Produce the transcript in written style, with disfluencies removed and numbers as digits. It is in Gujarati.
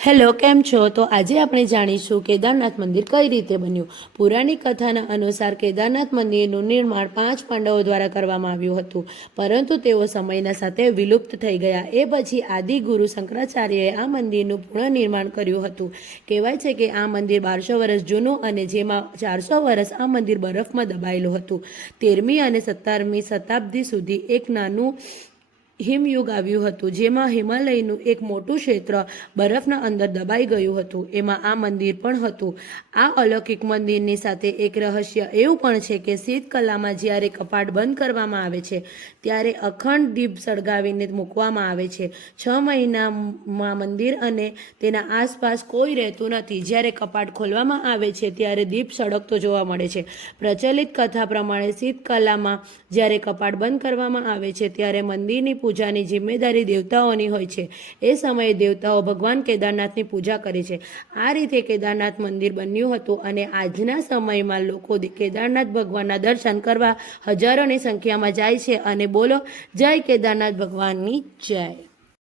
હેલો, કેમ છો? તો આજે આપણે જાણીશું કેદારનાથ મંદિર કઈ રીતે બન્યું. પૌરાણિક કથાના અનુસાર કેદારનાથ મંદિરનું નિર્માણ 5 પાંડવો દ્વારા કરવામાં આવ્યું હતું, પરંતુ તેઓ સમયના સાથે વિલુપ્ત થઈ ગયા. એ પછી આદિ ગુરુ શંકરાચાર્યએ આ મંદિરનું પુનઃનિર્માણ કર્યું હતું. કહેવાય છે કે આ મંદિર 1200 વર્ષ જૂનું અને જેમાં 400 વર્ષ આ મંદિર બરફમાં દબાયેલું હતું. 13મી અને 17મી શતાબ્દી સુધી એક નાનું હિમયુગ આવ્યું હતું, જેમાં હિમાલયનું એક મોટું ક્ષેત્ર બરફના અંદર દબાઈ ગયું હતું. એમાં આ મંદિર પણ હતું. આ અલૌકિક મંદિરની સાથે એક રહસ્ય એવું પણ છે કે શીતકલામાં જ્યારે કપાટ બંધ કરવામાં આવે છે ત્યારે અખંડ દીપ સળગાવીને મૂકવામાં આવે છે. 6 મહિનામાં મંદિર અને તેના આસપાસ કોઈ રહેતું નથી. જ્યારે કપાટ ખોલવામાં આવે છે ત્યારે દીપ સળગતો જોવા મળે છે. પ્રચલિત કથા પ્રમાણે શીતકલામાં જ્યારે કપાટ બંધ કરવામાં આવે છે ત્યારે મંદિરની પૂજાની જિમ્મેદારી દેવતાઓની હોય છે. એ સમયે દેવતાઓ ભગવાન કેદારનાથની પૂજા કરે છે. આ રીતે કેદારનાથ મંદિર બન્યું હતું અને આજના સમયમાં લોકો કેદારનાથ ભગવાનના દર્શન કરવા હજારોની સંખ્યામાં જાય છે અને બોલો જય કેદારનાથ ભગવાનની જય.